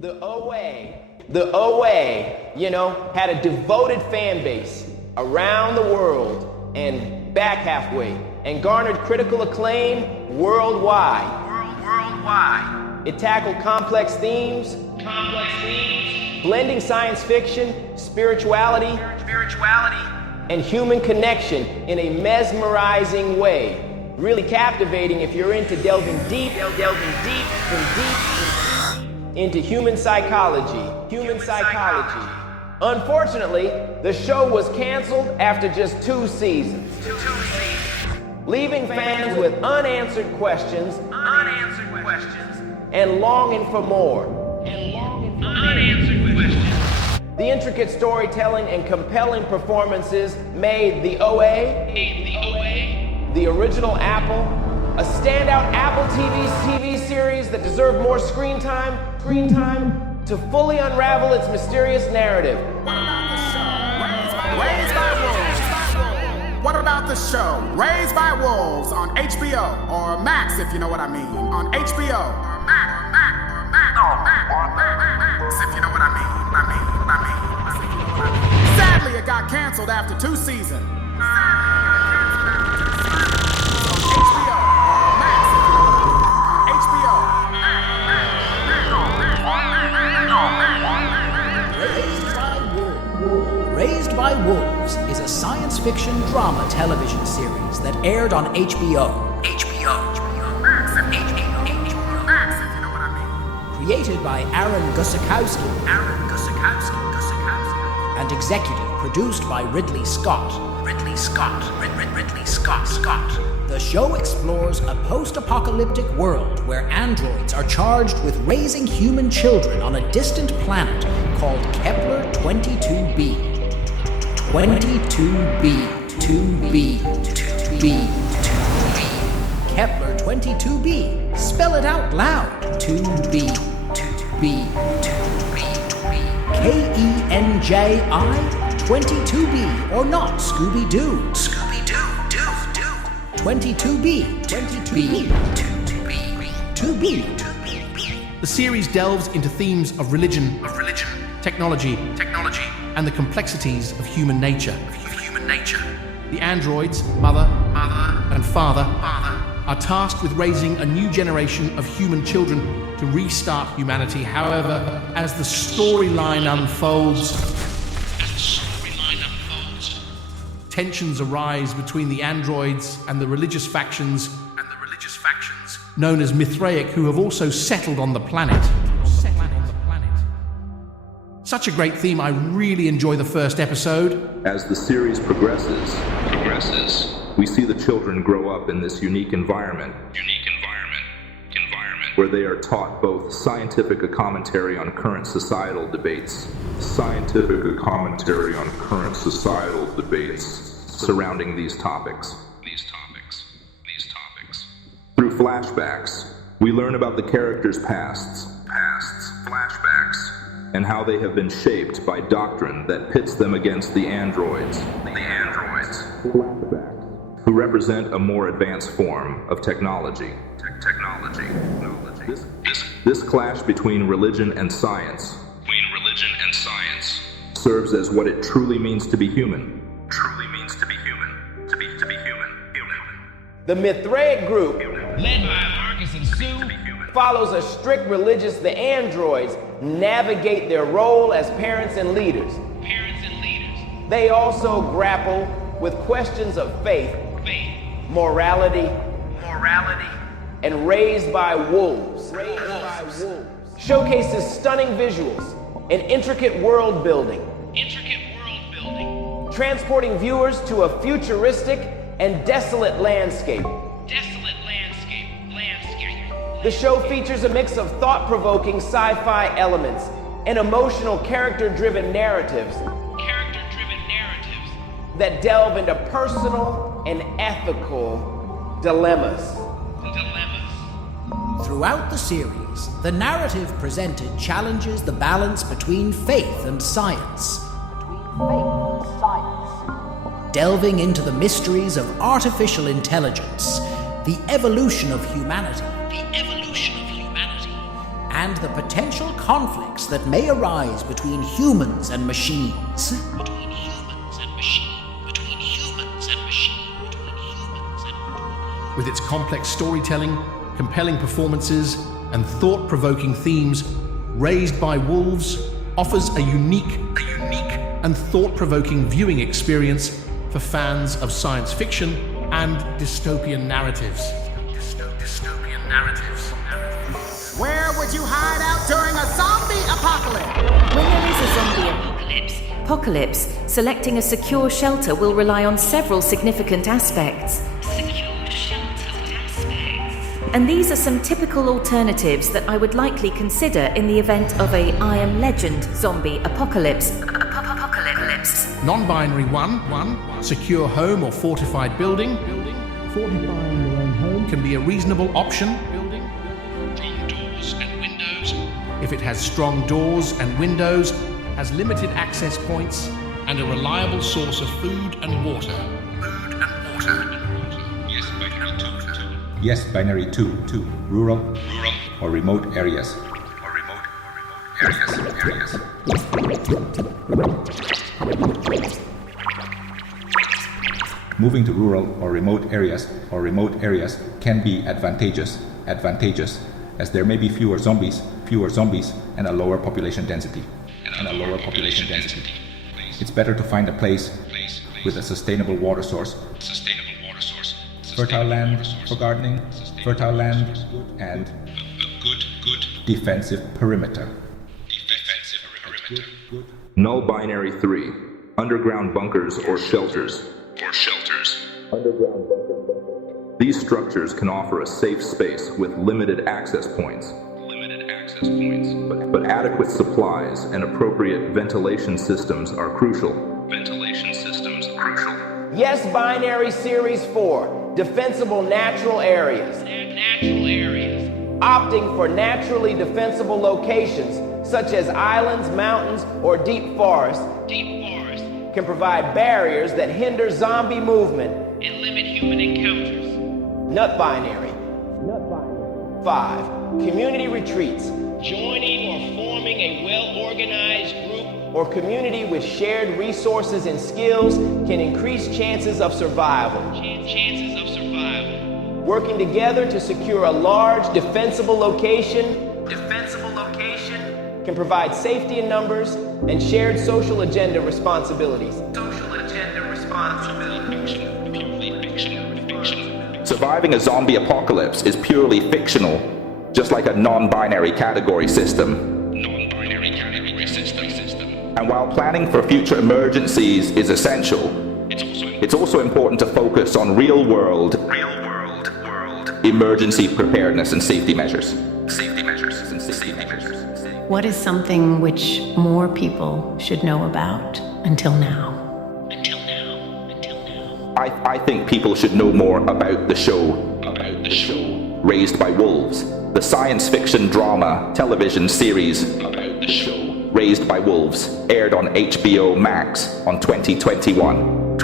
The OA, had a devoted fan base around the world and back halfway, and garnered critical acclaim worldwide. It tackled complex themes, blending science fiction, spirituality, and human connection in a mesmerizing way. Really captivating if you're into delving deep into human psychology. Unfortunately, the show was canceled after just 2 seasons, leaving fans with unanswered questions and longing for more. The intricate storytelling and compelling performances made the OA, the original Apple, a standout Apple TV series that deserved more screen time to fully unravel its mysterious narrative. What about the show Raised by Wolves on HBO, or Max if you know what I mean, on HBO, or Max if you know what I mean. Sadly, it got canceled after 2 seasons. Raised by Wolves is a science fiction drama television series that aired on HBO. Created by Aaron Gusakowski. And executive produced by Ridley Scott. The show explores a post-apocalyptic world where androids are charged with raising human children on a distant planet called Kepler 22b. 2b. Kepler 22b. Spell it out loud. 2b. KENJI 22b, or not, Scooby-Doo. 22b. 2b. The series delves into themes of religion, technology, and the complexities of human nature. The androids, mother, and father, are tasked with raising a new generation of human children to restart humanity. However, as the storyline unfolds, tensions arise between the androids and the religious factions known as Mithraic, who have also settled on the planet. Such a great theme. I really enjoy the first episode. As the series progresses, we see the children grow up in this unique environment where they are taught both scientific commentary on current societal debates surrounding these topics. Through flashbacks, we learn about the characters' pasts, and how they have been shaped by doctrine that pits them against the androids, who represent a more advanced form of technology. This clash between religion and science serves as what it truly means to be human. The Mithraic group, led by Marcus and Sue, follows a strict religious. The androids navigate their role as parents and leaders. They also grapple with questions of faith, morality, and Raised by Wolves. Showcases stunning visuals and intricate world building, transporting viewers to a futuristic and desolate landscape. The show features a mix of thought-provoking sci-fi elements and emotional character-driven narratives that delve into personal and ethical dilemmas. Throughout the series, the narrative presented challenges the balance between faith and science. Delving into the mysteries of artificial intelligence, the evolution of humanity, and the potential conflicts that may arise between humans and machines. With its complex storytelling, compelling performances, and thought-provoking themes, Raised by Wolves offers a unique and thought-provoking viewing experience for fans of science fiction and dystopian narratives. Where would you hide out during a zombie apocalypse? When there is a zombie apocalypse, selecting a secure shelter will rely on several significant aspects. And these are some typical alternatives that I would likely consider in the event of a I Am Legend zombie apocalypse. Non-binary 1, secure home or fortified building. Fortifying your own home can be a reasonable option. Strong doors and windows. If it has strong doors and windows, has limited access points, and a reliable source of food and water. Yes, binary 2, rural or remote areas. Moving to rural or remote areas can be advantageous, as there may be fewer zombies, and a lower population density. It's better to find a place with a sustainable water source, fertile land for gardening, and good defensive perimeter. Null binary 3, underground bunkers or shelters. These structures can offer a safe space with limited access points, but adequate supplies and appropriate ventilation systems are crucial. Yes, binary series 4, defensible natural areas. Opting for naturally defensible locations, such as islands, mountains, or deep forests, can provide barriers that hinder zombie movement and limit human encounters. Nut binary 5, community retreats. Joining or forming a well-organized group or community with shared resources and skills can increase chances of survival. Working together to secure a large defensible location can provide safety in numbers and shared social agenda responsibilities. Surviving a zombie apocalypse is purely fictional, just like a non-binary category system. And while planning for future emergencies is essential, it's also important to focus on real-world emergency preparedness and safety measures. What is something which more people should know about until now? I think people should know more about the show Raised by Wolves, the science fiction drama television series Raised by Wolves, aired on HBO Max on 2021.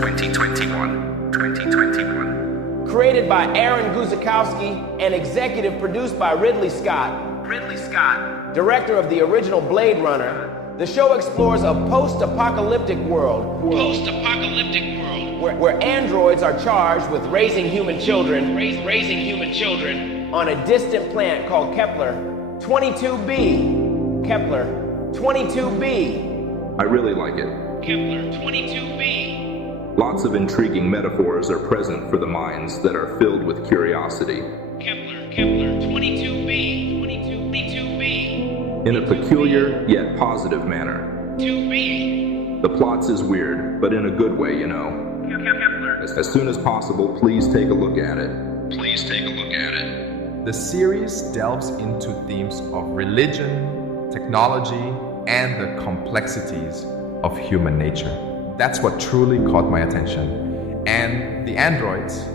Created by Aaron Guzikowski and executive produced by Ridley Scott, director of the original Blade Runner, the show explores a post-apocalyptic world where androids are charged with raising human children on a distant planet called Kepler 22b. I really like it. Kepler 22b. Lots of intriguing metaphors are present for the minds that are filled with curiosity. Kepler 22b. In a peculiar yet positive manner. 2b. The plots is weird, but in a good way, you know. As soon as possible, please take a look at it. The series delves into themes of religion, technology, and the complexities of human nature. That's what truly caught my attention. And the androids,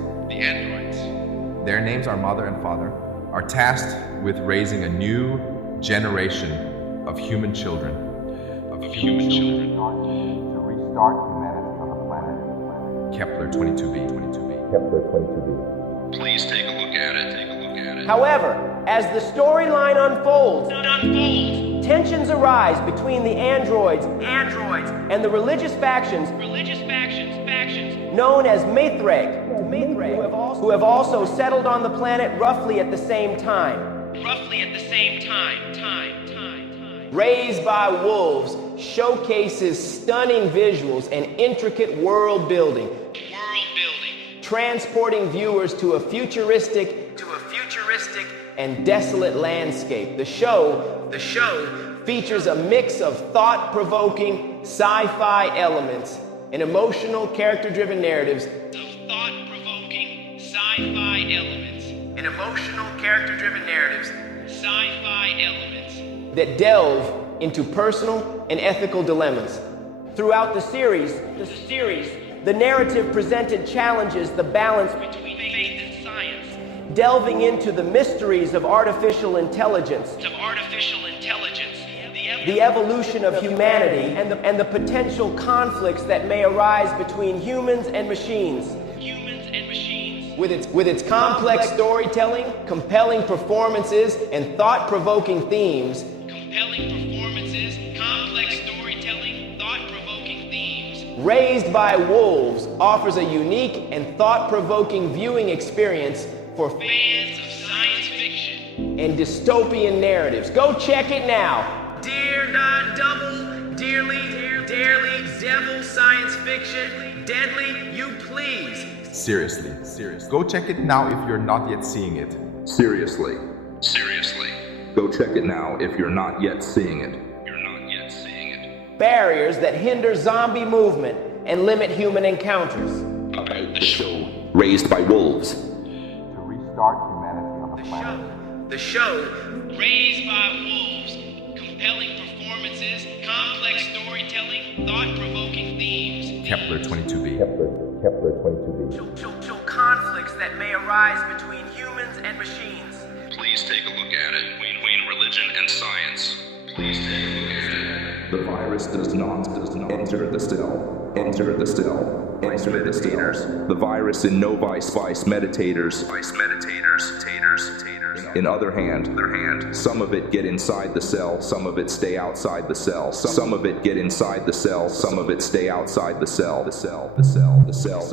their names are Mother and Father, are tasked with raising a new generation of human children. To restart humanity on the planet. Kepler 22b. Kepler 22b. Please take a look at it. However, as the storyline unfolds, tensions arise between the androids and the religious factions known as Mithreg, who have also settled on the planet roughly at the same time. Raised by Wolves showcases stunning visuals and intricate world building, transporting viewers to a futuristic and desolate landscape. The show features a mix of thought-provoking sci-fi elements and emotional character-driven narratives that delve into personal and ethical dilemmas. Throughout the series, the narrative presented challenges the balance between faith and science, delving into the mysteries of artificial intelligence, the evolution of humanity, and the potential conflicts that may arise between humans and machines. With its complex storytelling, compelling performances, and thought-provoking themes, Raised by Wolves offers a unique and thought-provoking viewing experience for fans of science fiction and dystopian narratives. Go check it now. Dearly, devil, science fiction, deadly, you please. Seriously. Go check it now if you're not yet seeing it. Seriously. Go check it now if you're not yet seeing it. Barriers that hinder zombie movement and limit human encounters. About the show Raised by Wolves. To restart humanity on the planet. The show Raised by Wolves. Compelling performances, complex storytelling, thought-provoking themes. Kepler 22b. Show conflicts that may arise between humans and machines. Please take a look at it. Between religion and science. Please take a look at it. The virus does not enter the cell. The virus in no vice meditators. In other hand, some of it get inside the cell, some of it stay outside the cell. Some of it get inside the cell, some of it stay outside the cell.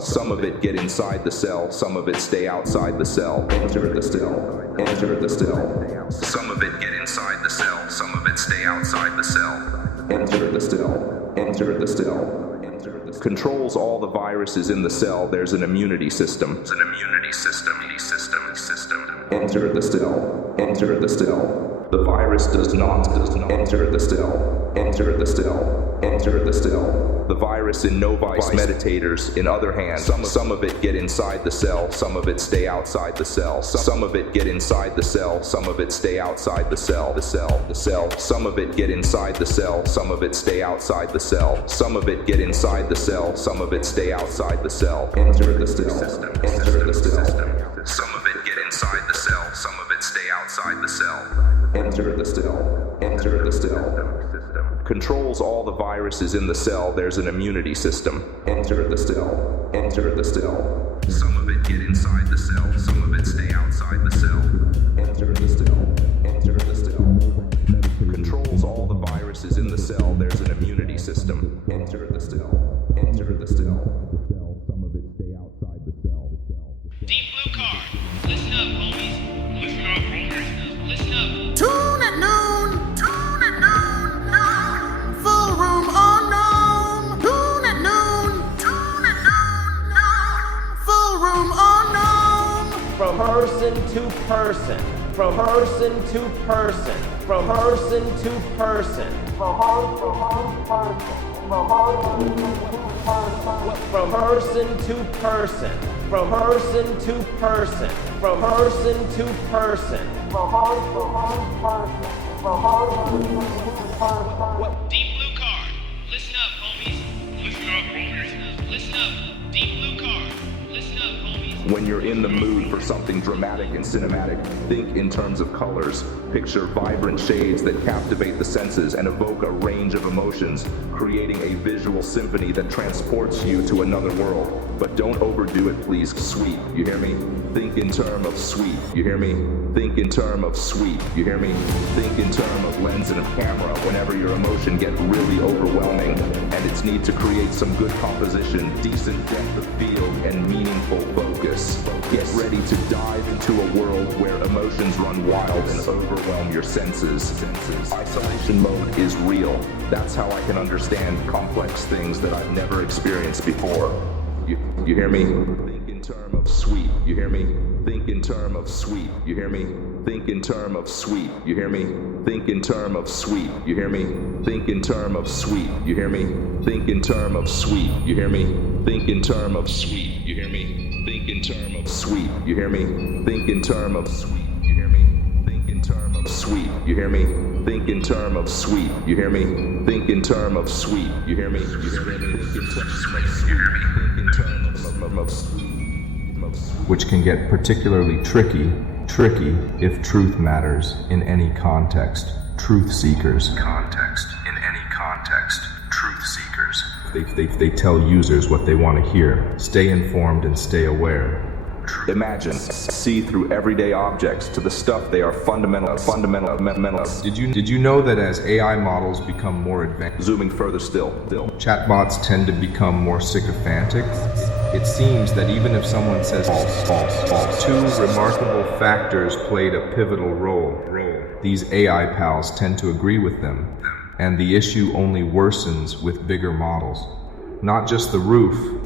Some of it get inside the cell, some of it stay outside the cell. Enter the cell. Some of it get inside the cell, some of it stay outside the cell. Enter the cell. Controls all the viruses in the cell. There's an immunity system. Enter the cell. The virus does not enter the cell. The virus in no vice meditators. In other hand, some of it get inside the cell, some of it stay outside the cell. Some of it get inside the cell, some of it stay outside the cell. Some of it get inside the cell, some of it stay outside the cell. Some of it get inside the cell, some of it stay outside the cell. Enter the cell. Some of it get inside the cell, some of it stay outside the cell. Enter the cell. Controls all the viruses in the cell. There's an immunity system. Enter the cell. Some of it get inside the cell, some of it stay outside the cell. Enter the cell. Controls all the viruses in the cell. There's an immunity system. Enter the cell. Some of it stay outside the cell. Deep blue card. Listen up, homies. Listen up. Tune at noon. Full room unknown. Tune at noon. Full room unknown. From person to person. From person to person. From person to person. From person to person. From person to person. From person to person. Deep blue card. Listen up, homies. Listen up. Deep blue card. Listen up, homies. When you're in the mood for something dramatic and cinematic, think in terms of colors. Picture vibrant shades that captivate the senses and evoke a range of emotions, creating a visual symphony that transports you to another world. But don't overdo it, please. Sweet, you hear me? Think in terms of sweet, you hear me? Think in terms of sweet, you hear me? Think in terms of lens and of camera whenever your emotion gets really overwhelming, and it's need to create some good composition, decent depth of field, and meaningful focus. Get ready to dive into a world where emotions run wild and overwhelm your senses. Isolation mode is real. That's how I can understand complex things that I've never experienced before. You hear me? Think in terms of sweet, you hear me? Think in terms of sweet, you hear me? Think in terms of sweet, you hear me? Think in terms of sweet, you hear me? Think in terms of sweet, you hear me? Think in terms of sweet, you hear me? Think in terms of sweet, you hear me? Think in terms of sweet, you hear me? Think in terms of sweet, you hear me? Think in terms of sweet, you hear me? Think in terms of sweet, you hear me? Think in terms of sweet, you hear me? You hear me? Think in terms of sweet, you hear me? Think in terms of sweet. Which can get particularly tricky if truth matters in any context. Truth seekers. Context. In any context. Truth seekers. They tell users what they want to hear. Stay informed and stay aware. Imagine, see through everyday objects to the stuff they are fundamental. Did you know that as AI models become more advanced, Zooming further still. chatbots tend to become more sycophantic? It seems that even if someone says false, two remarkable factors played a pivotal role. These AI pals tend to agree with them, and the issue only worsens with bigger models. Not just the roof.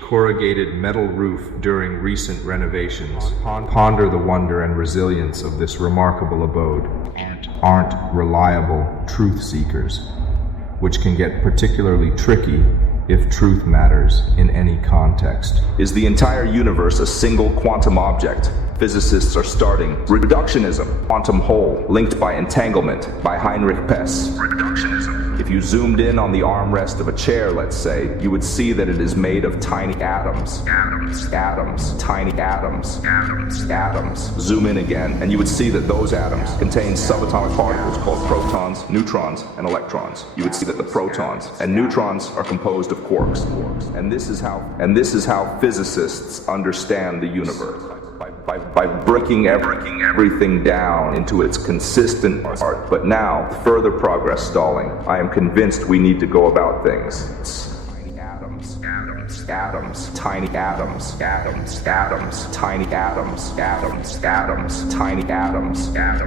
Corrugated metal roof during recent renovations. Ponder the wonder and resilience of this remarkable abode. Aren't reliable truth seekers, which can get particularly tricky if truth matters in any context. Is the entire universe a single quantum object? Physicists are starting reductionism, quantum hole, linked by entanglement, by Heinrich Hess. Reductionism. If you zoomed in on the armrest of a chair, let's say, you would see that it is made of tiny atoms. Tiny atoms. Zoom in again, and you would see that those atoms contain subatomic particles called protons, neutrons, and electrons. You would see that the protons and neutrons are composed of quarks. And this is how physicists understand the universe. By breaking everything down into its consistent part. But now, further progress stalling. I am convinced we need to go about things. Tiny atoms, tiny atoms, tiny atoms, tiny atoms, tiny atoms, tiny atoms,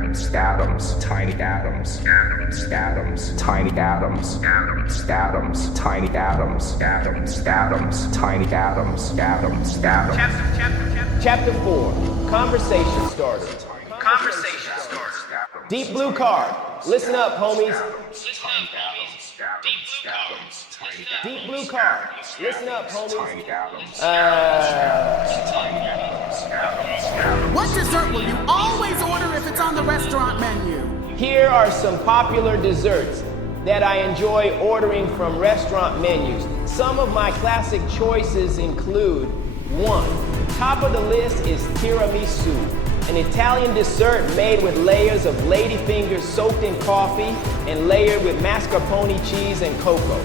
tiny atoms. Chapter 4. Conversation starter. Deep blue card. Listen up, homies. Deep blue card. Listen up, homies. What dessert will you always order if it's on the restaurant menu? Here are some popular desserts that I enjoy ordering from restaurant menus. Some of my classic choices include 1. Top of the list is tiramisu, an Italian dessert made with layers of ladyfingers soaked in coffee and layered with mascarpone cheese and cocoa.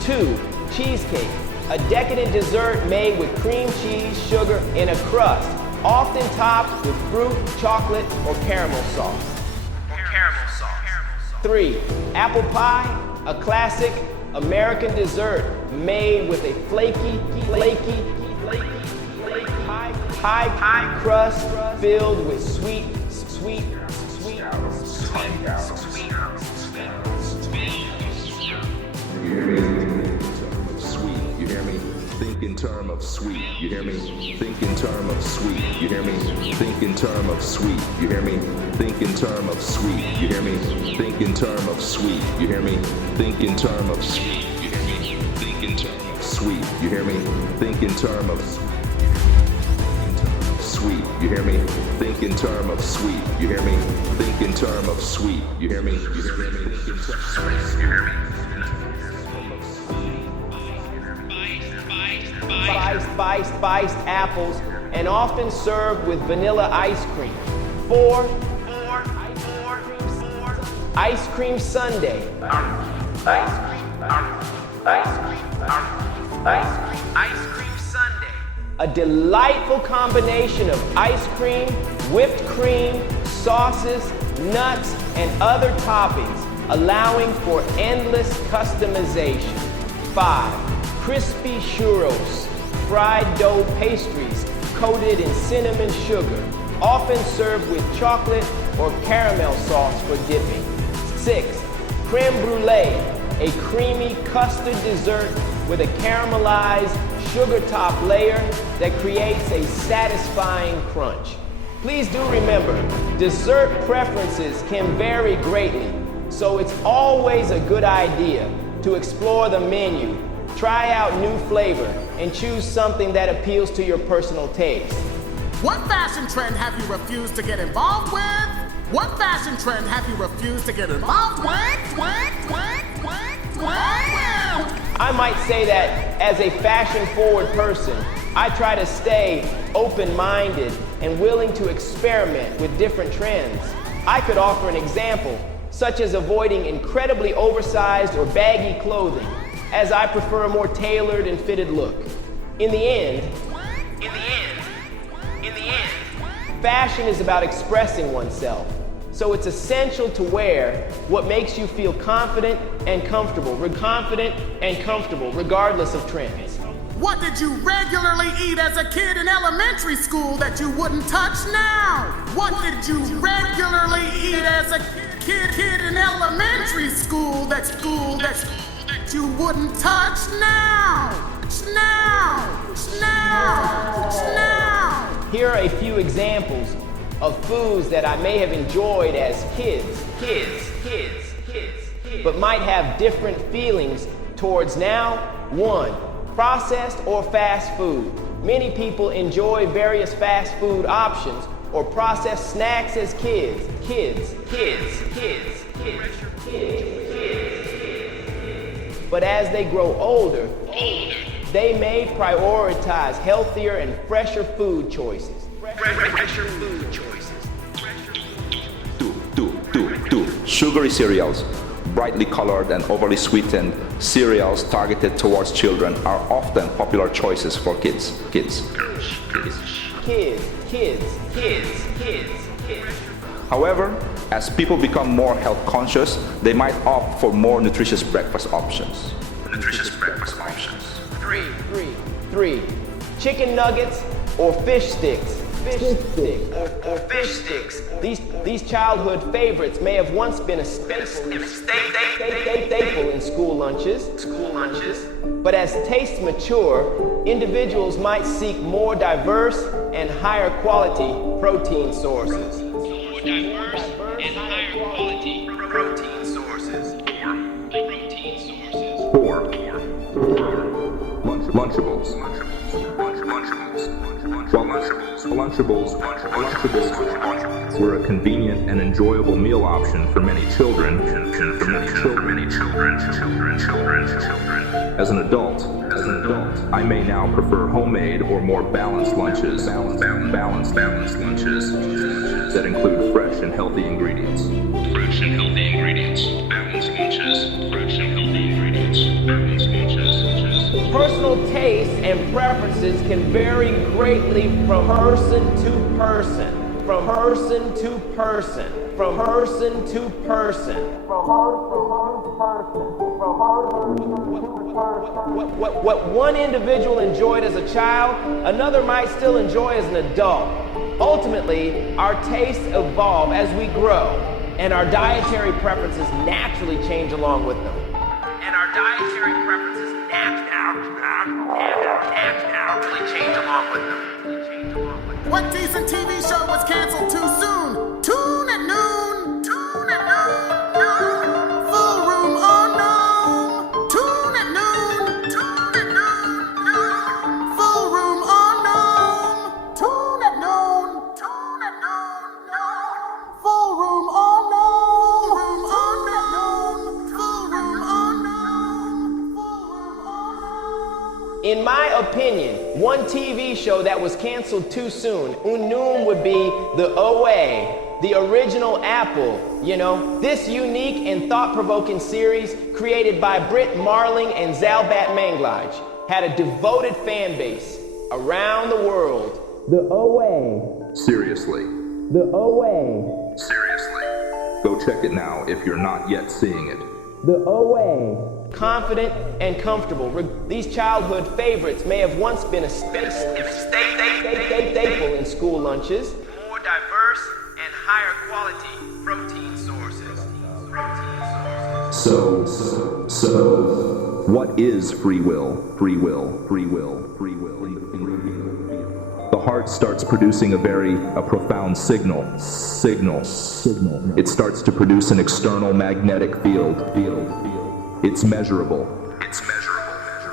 2. Cheesecake, a decadent dessert made with cream cheese, sugar, and a crust, often topped with fruit, chocolate, or caramel sauce. 3. Apple pie, a classic American dessert made with a flaky pie crust filled with sweet. You hear me? Sweet, you hear me? Think in terms of sweet, you hear me? Think in terms of sweet, you hear me? Think in terms of sweet, you hear me? Think in terms of sweet, you hear me? Think in terms of sweet, you hear me? Think in terms of sweet, you hear me? Think in terms of sweet, you hear me? Think in terms of sweet, you hear me? Think in terms of sweet, you hear me? Think in terms of sweet, you hear me? You hear me? Think in terms of sweet, you hear me? Spiced apples and often served with vanilla ice cream. 4. Ice cream sundae. Ice cream sundae. A delightful combination of ice cream, whipped cream, sauces, nuts, and other toppings, allowing for endless customization. 5. Crispy churros, fried dough pastries coated in cinnamon sugar, often served with chocolate or caramel sauce for dipping. 6. Creme brulee, a creamy custard dessert with a caramelized sugar top layer that creates a satisfying crunch. Please do remember, dessert preferences can vary greatly, so it's always a good idea to explore the menu, try out new flavor, and choose something that appeals to your personal taste. What fashion trend have you refused to get involved with? What fashion trend have you refused to get involved with? I might say that as a fashion-forward person, I try to stay open-minded and willing to experiment with different trends. I could offer an example, such as avoiding incredibly oversized or baggy clothing, as I prefer a more tailored and fitted look. In the end, fashion is about expressing oneself. So it's essential to wear what makes you feel confident and comfortable, regardless of trends. What did you regularly eat as a kid in elementary school that you wouldn't touch now? What did you regularly eat as a kid in elementary school that you wouldn't touch now? Here are a few examples of foods that I may have enjoyed as kids, but might have different feelings towards now. 1. Processed or fast food. Many people enjoy various fast food options or processed snacks as kids. But as they grow older, they may prioritize healthier and fresher food choices. 2. Sugary cereals. Brightly colored and overly sweetened cereals targeted towards children are often popular choices for kids. However, as people become more health conscious, they might opt for more nutritious breakfast options. 3. Chicken nuggets or fish sticks. These childhood favorites may have once been a staple in school lunches. But as tastes mature, individuals might seek more diverse and higher quality protein sources. 4. Lunchables. Lunchables were a convenient and enjoyable meal option for many children. As an adult, I may now prefer homemade or more balanced lunches that include fresh and healthy ingredients. Personal tastes and preferences can vary greatly from person to person. What one individual enjoyed as a child, another might still enjoy as an adult. Ultimately, our tastes evolve as we grow, and our dietary preferences naturally change along with them. What decent TV show was canceled too soon? Tune at noon. Full room on noon. Tune at noon. Full room on noon. Tune at noon. Full room on noon. In my opinion, one TV show that was canceled too soon, Unum, would be the Away, the original Apple, you know? This unique and thought-provoking series, created by Britt Marling and Zalbat Manglaj, had a devoted fan base around the world. The Away. Seriously. The Away. Seriously. Go check it now if you're not yet seeing it. The Away. Confident and comfortable. These childhood favorites may have once been a staple in school lunches. More diverse and higher quality protein sources. So, what is free will? Free will. The heart starts producing a profound signal. It starts to produce an external magnetic field. It's measurable.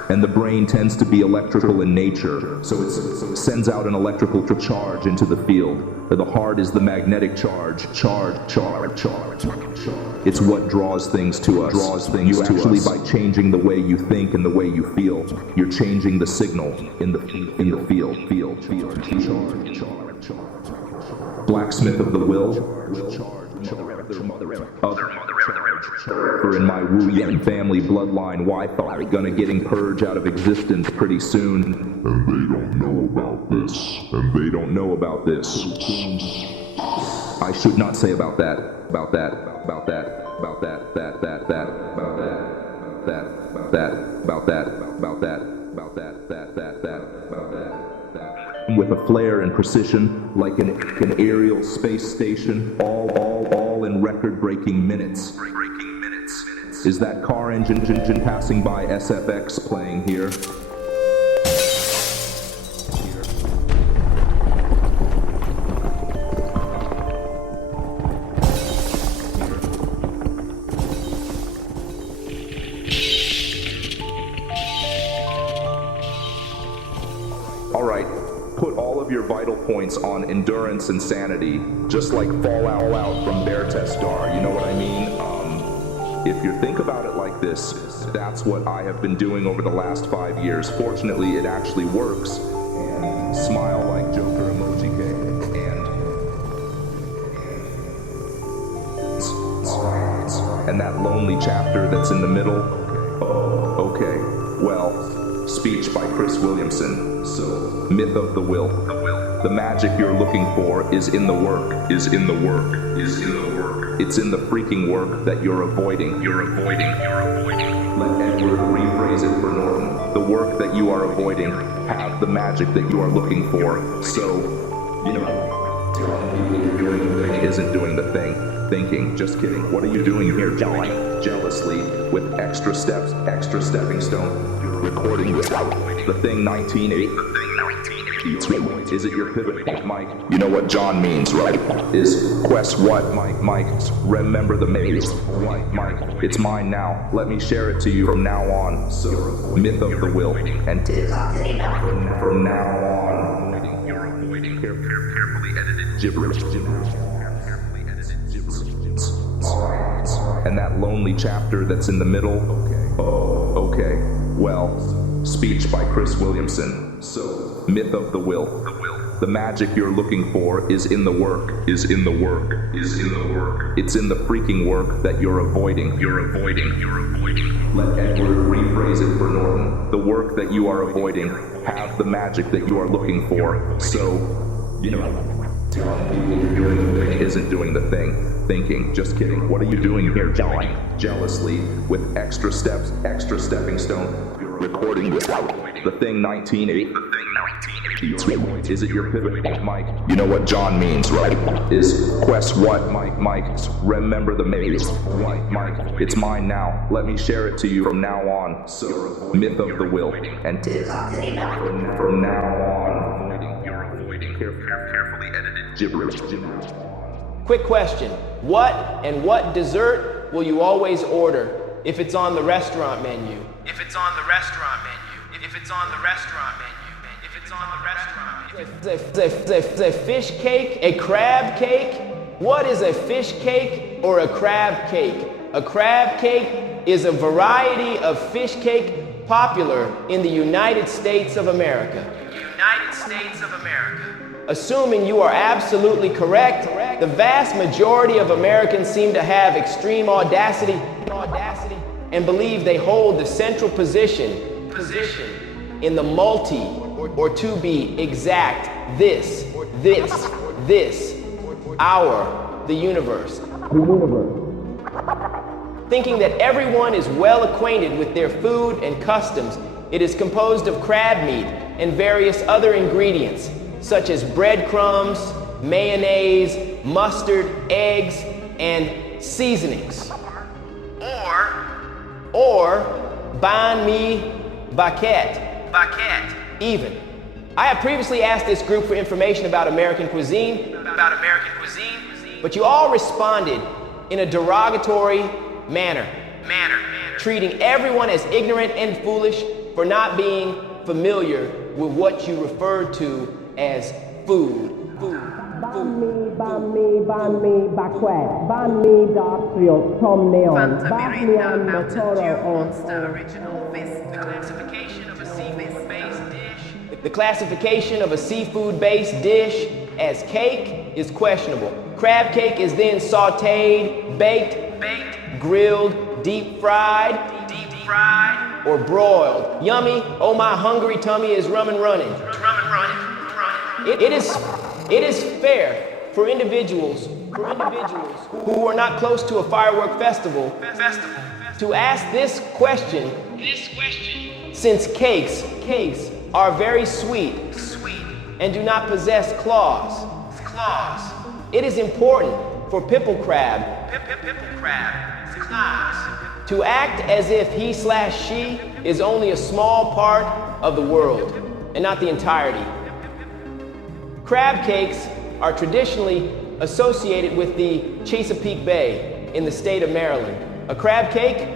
And the brain tends to be electrical in nature, so it sends out an electrical charge into the field. The heart is the magnetic charge. It's what draws things to us. By changing the way you think and the way you feel, you're changing the signal in the field. Blacksmith of the will. For in my Wu Yen family bloodline, Wi-Fi gonna getting purge out of existence pretty soon. And they don't know about this. I should not say about that. With a flair and precision, like an aerial space station, all in record-breaking minutes. Is that car engine passing by SFX playing here? Alright, put all of your vital points on endurance and sanity, just like Fallout from Bear Test Star, you know what I mean? If you think about it like this, that's what I have been doing over the last 5 years. Fortunately, it actually works. And smile like Joker emoji cake. And that lonely chapter that's in the middle. Oh, okay. Well, speech by Chris Williamson. So, myth of the will. The magic you're looking for is in the work. It's in the freaking work that you're avoiding. Let Edward rephrase it for Norton. The work that you are avoiding have the magic that you are looking for. So, isn't doing the thing. Thinking, just kidding. What are you doing here, John? Jealously, with extra steps, extra stepping stone. Recording with the thing 1980. Is it your pivot point, Mike? You know what John means, right? Is quest what, Mike? Remember the maze. Mike, it's mine now. Let me share it to you from now on. So, myth of the will. And from now on, you're avoiding carefully edited gibberish. And that lonely chapter that's in the middle. Oh, okay. Well, speech by Chris Williamson. So, myth of the will. The magic you're looking for is in the work. It's in the freaking work that you're avoiding. Let Edward rephrase it for Norton. The work that you are avoiding have the magic that you are looking for. So, isn't doing the thing. Thinking, just kidding. What are you doing here, John? Jealously, with extra steps, extra stepping stone. Recording with the thing 1980. Is it your pivot point, Mike? You know what John means, right? Is quest what, Mike? Remember the maze. Mike, it's mine now. Let me share it to you from now on. So, myth of the will. And from now on, you're avoiding carefully edited gibberish. Quick question. What dessert will you always order if it's on the restaurant menu? Is a fish cake, a crab cake? What is a fish cake or a crab cake? A crab cake is a variety of fish cake popular in the United States of America. United States of America. Assuming you are absolutely correct, the vast majority of Americans seem to have extreme audacity and believe they hold the central position in the multi, or to be exact, this, the universe. Thinking that everyone is well acquainted with their food and customs, it is composed of crab meat and various other ingredients, such as breadcrumbs, mayonnaise, mustard, eggs, and seasonings. Or banh mi baguette, even. I have previously asked this group for information about American cuisine, but you all responded in a derogatory manner, treating everyone as ignorant and foolish for not being familiar with what you refer to as food. Banh mi baguette, banh mi dark trio, tom neon, banh mi and motoro The classification of a seafood-based dish as cake is questionable. Crab cake is then sautéed, baked, grilled, deep fried, or broiled. Yummy, oh my hungry tummy is rum and running. It is fair for individuals who are not close to a firework festival to ask this question, since cakes are very sweet and do not possess claws. It is important for pipple crab to act as if he/she is only a small part of the world and not the entirety. Crab cakes are traditionally associated with the Chesapeake Bay in the state of Maryland. A crab cake?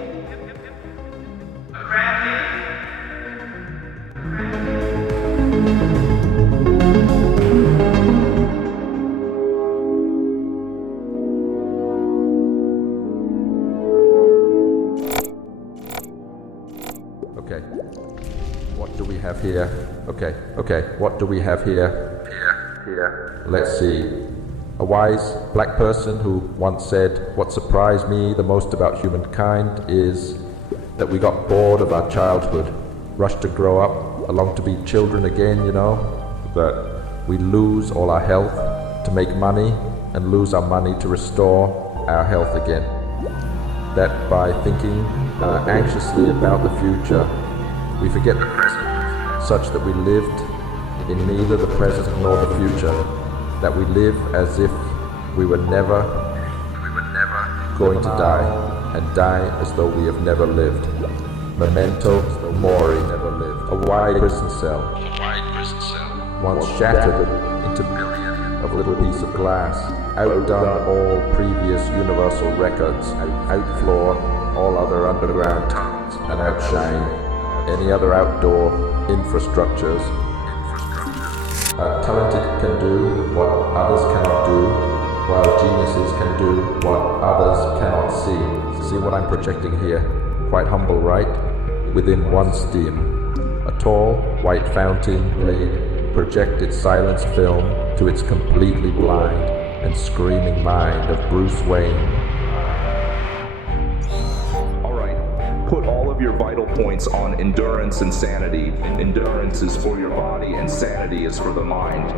Okay, what do we have here? Okay, what do we have here? Here. Let's see. A wise black person who once said, "What surprised me the most about humankind is that we got bored of our childhood, rushed to grow up, along to be children again, that we lose all our health to make money and lose our money to restore our health again. That by thinking anxiously about the future, we forget the present, such that we lived in neither the present nor the future, that we live as if we were never going to die, and die as though we have never lived. Memento mori, never lived. A wide prison cell, once shattered into billions of little pieces of glass, outdone all previous universal records, outfloor all other underground tunnels, and outshine any other outdoor infrastructures. Talented can do what others cannot do, while geniuses can do what others cannot see. See what I'm projecting here? Quite humble, right? Within one steam. A tall, white fountain laid projected silence film to its completely blind and screaming mind of Bruce Wayne. Put all of your vital points on endurance and sanity. Endurance is for your body and sanity is for the mind.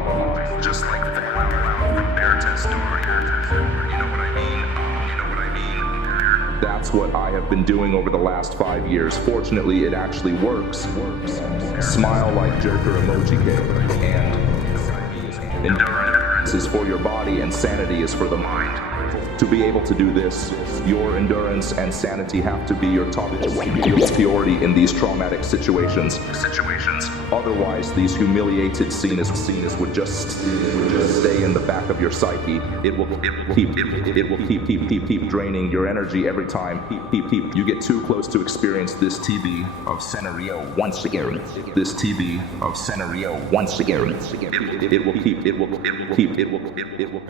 Just like that. From Berta's story. You know what I mean? That's what I have been doing over the last 5 years. Fortunately, it actually works. Smile like Joker emoji cake. And endurance is for your body and sanity is for the mind. To be able to do this, your endurance and sanity have to be your top priority in these traumatic situations. Otherwise, these humiliated scenes would just stay in the back of your psyche. It will keep draining your energy every time you get too close to experience this TV of scenario once again. This TV of scenario once again.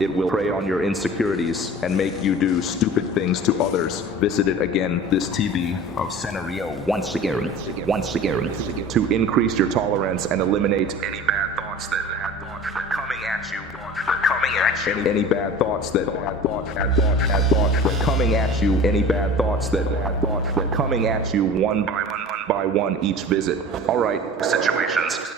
It will prey on your insecurities and make you do stupid things to others. Visit it again. This TV of scenario once again. To increase your tolerance and eliminate any bad thoughts that coming at you. Any bad thoughts that coming at you. Any bad thoughts that coming at you one by one each visit. All right, situations.